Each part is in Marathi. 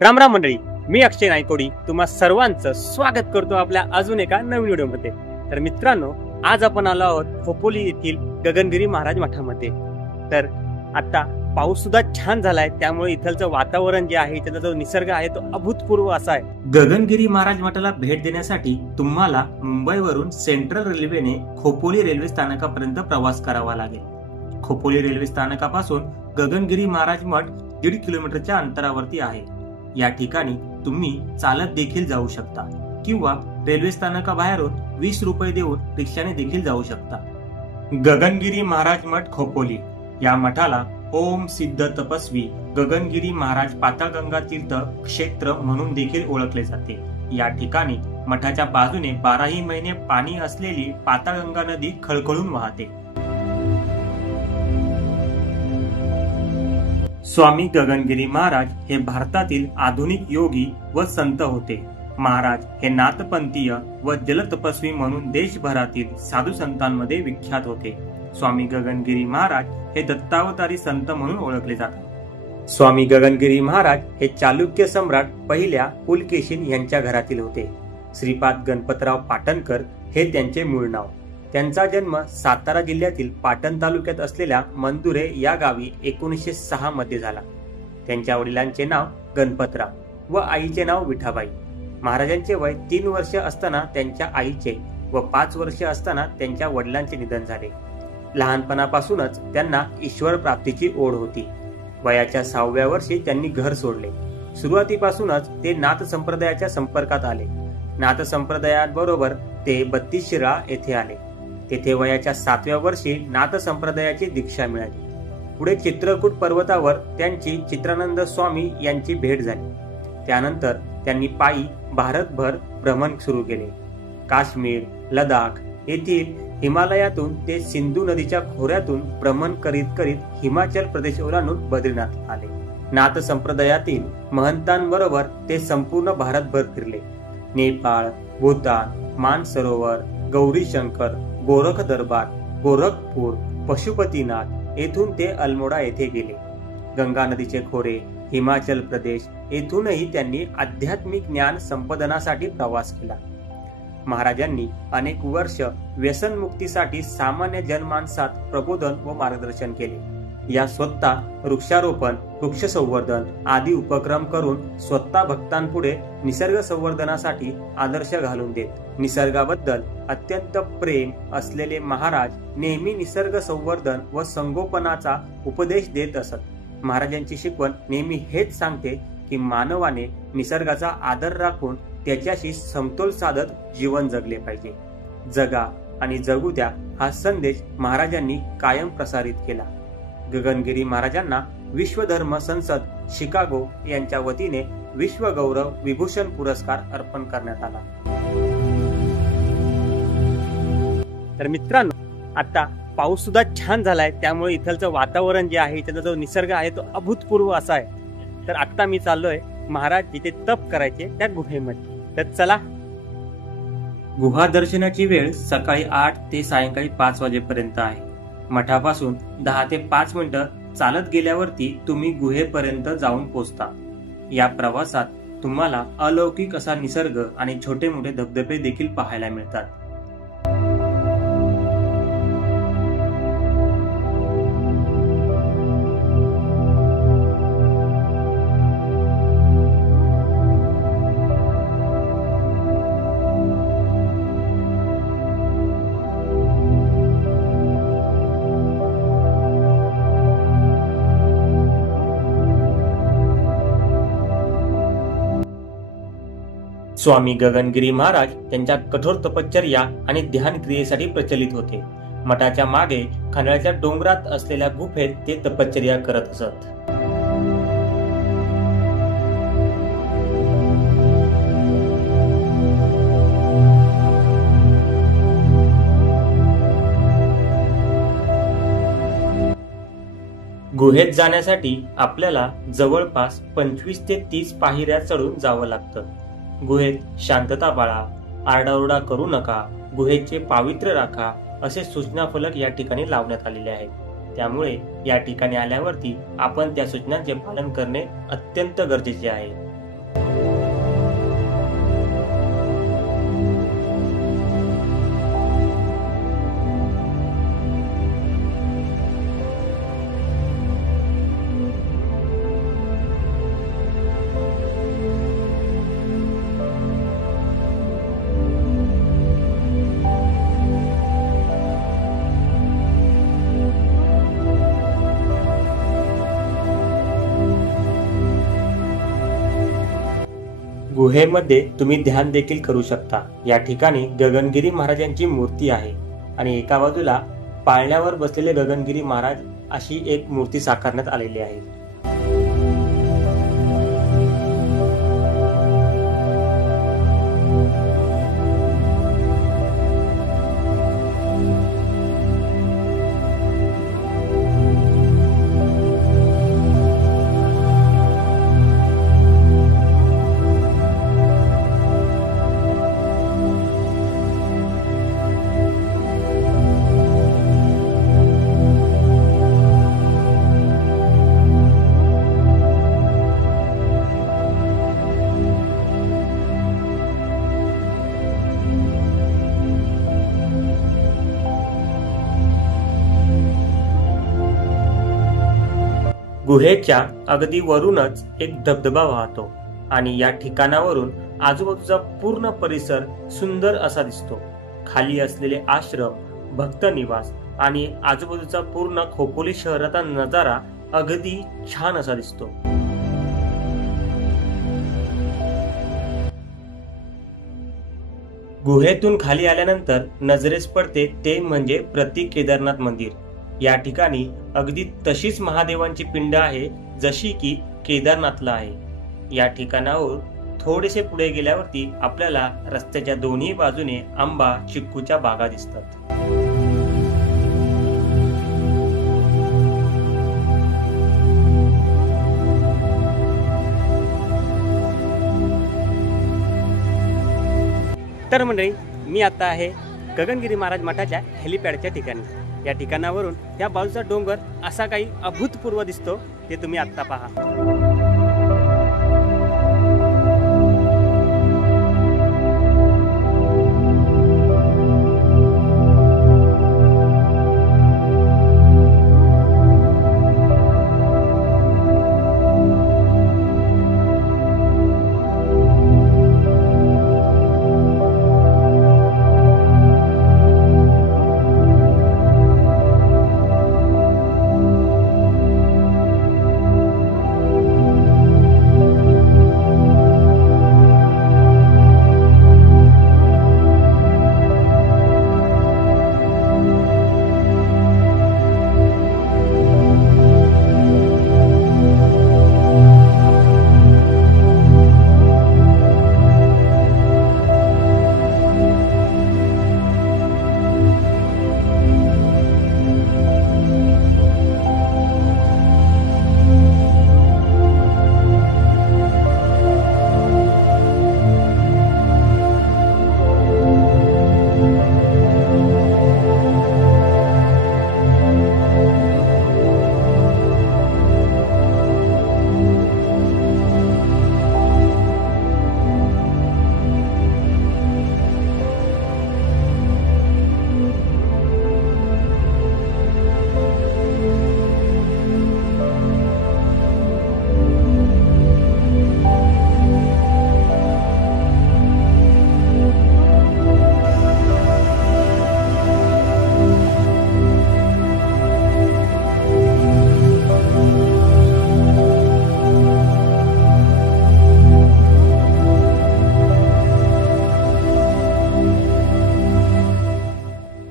राम राम मंडळी, मी अक्षय नायकोडी तुम्हा सर्वांचं स्वागत करतो आपल्या अजून एका नवीन व्हिडिओमध्ये। तर मित्रांनो, आज आपण आलो आहोत खोपोली येथील गगनगिरी महाराज मठामध्ये। तर आता पाऊस सुद्धा छान झालाय, त्यामुळे इथलचं वातावरण जे आहे, त्याचा जो निसर्ग आहे तो अभूतपूर्व असा आहे। गगनगिरी महाराज मठाला भेट देण्यासाठी तुम्हाला मुंबईवरून सेंट्रल रेल्वेने खोपोली रेल्वे स्थानकापर्यंत प्रवास करावा लागेल। खोपोली रेल्वे स्थानकापासून गगनगिरी महाराज मठ 1.5 किलोमीटरच्या अंतरावरती आहे। या ठिकाणी तुम्ही चालत देखील जाऊ शकता किंवा रेल्वे स्थानकाबाहेरून 20 रुपये देऊन रिक्षाने देखील जाऊ शकता। गगनगिरी महाराज मठ खोपोली या मठाला ओम सिद्ध तपस्वी गगनगिरी महाराज पाताळगंगा तीर्थ क्षेत्र म्हणून देखील ओळखले जाते। या ठिकाणी मठाच्या बाजूने 12ही महिने पाणी असलेली पाताळगंगा नदी खळखळून वाहते। स्वामी गगनगिरी महाराज हे भारतातील आधुनिक योगी व संत होते। महाराज हे नाथपंथीय व जलतपस्वी म्हणून देशभरातील साधू संतांमध्ये विख्यात होते। स्वामी गगनगिरी महाराज हे दत्तावतारी संत म्हणून ओळखले जातात। स्वामी गगनगिरी महाराज हे चालुक्य सम्राट पहिल्या पुलकेशीन यांच्या घरातील होते। श्रीपाद गणपतराव पाटणकर हे त्यांचे मूळ नाव। त्यांचा जन्म सातारा जिल्ह्यातील पाटण तालुक्यात असलेल्या मंदुरे या गावी 1906 मध्ये झाला। त्यांच्या वडिलांचे नाव गणपतराव व आईचे नाव विठाबाई। महाराजांचे वय 3 वर्ष असताना त्यांच्या आईचे व 5 वर्ष असताना त्यांच्या वडिलांचे निधन झाले। लहानपणापासूनच त्यांना ईश्वर प्राप्तीची ओढ होती। वयाच्या 6व्या वर्षी त्यांनी घर सोडले। सुरुवातीपासूनच ते नाथ संप्रदायाच्या संपर्कात आले। नाथ संप्रदायाबरोबर ते 32 शिराळा येथे आले। तेथे वयाच्या 7व्या वर्षी नाथ संप्रदायाची दीक्षा मिळाली। पुढे चित्रकूट पर्वतावर त्यांची चित्रानंद स्वामी यांची भेट झाली। त्यानंतर त्यांनी पायी भारतभर भ्रमण सुरू केले। काश्मीर, लडाख येथील हिमालयातून ते सिंधू नदीच्या खोऱ्यातून भ्रमण करीत करीत हिमाचल प्रदेश ओलांडून बद्रीनाथ आले। नाथ संप्रदायातील महंतांबरोबर ते संपूर्ण भारतभर फिरले। नेपाळ, भूतान, मानसरोवर, गौरी शंकर, गोरख दरबार, गोरखपूर, पशुपतीनाथ येथून ते अल्मोडा येथे गेले। गंगा नदीचे खोरे, हिमाचल प्रदेश येथूनही त्यांनी आध्यात्मिक ज्ञान संपादनासाठी प्रवास केला। महाराजांनी अनेक वर्ष व्यसनमुक्तीसाठी सामान्य जनमानसात प्रबोधन व मार्गदर्शन केले। या स्वतः वृक्षारोपण, वृक्ष संवर्धन आदी उपक्रम करून स्वतः भक्तांपुढे निसर्ग संवर्धनासाठी आदर्श घालून देत। निसर्गाबद्दल अत्यंत प्रेम असलेले महाराज नेहमी निसर्ग संवर्धन व संगोपनाचा उपदेश देत असत। महाराजांची शिकवण नेहमी हेच सांगते की मानवाने निसर्गाचा आदर राखून त्याच्याशी समतोल साधत जीवन जगले पाहिजे। जगा आणि जगू द्या हा संदेश महाराजांनी कायम प्रसारित केला। गगनगिरी महाराजांना विश्वधर्म संसद शिकागो यांच्या वतीने विश्व गौरव विभूषण पुरस्कार अर्पण करण्यात आला। तर मित्रांनो, आता पाऊस सुद्धा छान झालाय, त्यामुळे इथलचं वातावरण जे आहे, त्याचा जो निसर्ग आहे तो अभूतपूर्व असा आहे। तर आता मी चाललोय महाराज जिथे तप करायचे त्या गुहेमध्ये। तर चला। गुहा दर्शनाची वेळ सकाळी 8 ते सायंकाळी 5 वाजेपर्यंत आहे। मठापासून 10 ते 5 मिनिटं चालत गेल्यावरती तुम्ही गुहेपर्यंत जाऊन पोहोचता। या प्रवासात तुम्हाला अलौकिक असा निसर्ग आणि छोटे मोठे धबधबे देखील पाहायला मिळतात। स्वामी गगनगिरी महाराज त्यांच्या कठोर तपश्चर्या आणि ध्यान क्रियेसाठी प्रचलित होते। मठाच्या मागे खंडाळ्याच्या डोंगरात असलेल्या गुफेत ते तपश्चर्या करत असत। गुहेत जाण्यासाठी आपल्याला जवळपास 25 ते 30 पायऱ्या चढून जावं लागतं। गुहेत शांतता पाळा, आरडाओरडा करू नका, गुहेचे पावित्र्य राखा असे सूचना फलक या ठिकाणी लावण्यात आलेले आहेत। त्यामुळे या ठिकाणी आल्यावरती आपण त्या सूचनांचे पालन करणे अत्यंत गरजेचे आहे। गुहेमध्ये तुम्ही ध्यान देखील करू शकता। या ठिकाणी गगनगिरी महाराजांची मूर्ती आहे आणि एका बाजूला पाळण्यावर बसलेले गगनगिरी महाराज अशी एक मूर्ती साकारण्यात आलेली आहे। गुहेच्या अगदी वरूनच एक धबधबा वाहतो आणि या ठिकाणावरून आजूबाजूचा पूर्ण परिसर सुंदर असा दिसतो। खाली असलेले आश्रम, भक्त निवास आणि आजूबाजूचा पूर्ण खोपोली शहराचा नजारा अगदी छान असा दिसतो। गुहेतून खाली आल्यानंतर नजरेस पडते ते म्हणजे प्रति केदारनाथ मंदिर। या ठिकाणी अगदी तशीच महादेवांची पिंड आहे जशी की केदारनाथला आहे। या ठिकाणावर थोडेसे पुढे गेल्यावरती आपल्याला रस्त्याच्या दोन्ही बाजूने आंबा चिक्कूच्या बागा दिसतात। तर मंडळी, मी आता आहे गगनगिरी महाराज मठाच्या हेलिपॅडच्या ठिकाणी। या ठिकाणावरून या बाजूचा डोंगर असा काही अभूतपूर्व दिसतो, ते तुम्ही आत्ता पहा।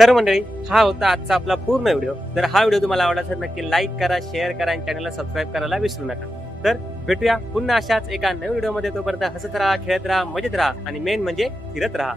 तर मंडळी, हा होता आजचा आपला पूर्ण व्हिडिओ। जर हा व्हिडिओ तुम्हाला आवडला असेल नक्की लाईक करा, शेअर करा आणि चॅनलला सबस्क्राईब करायला विसरू नका। तर भेटूया पुन्हा अशाच एका नवीन व्हिडिओ मध्ये। तोपर्यंत हसत राहा, खेळत राहा, मजेत राहा आणि मेन म्हणजे फिरत राहा।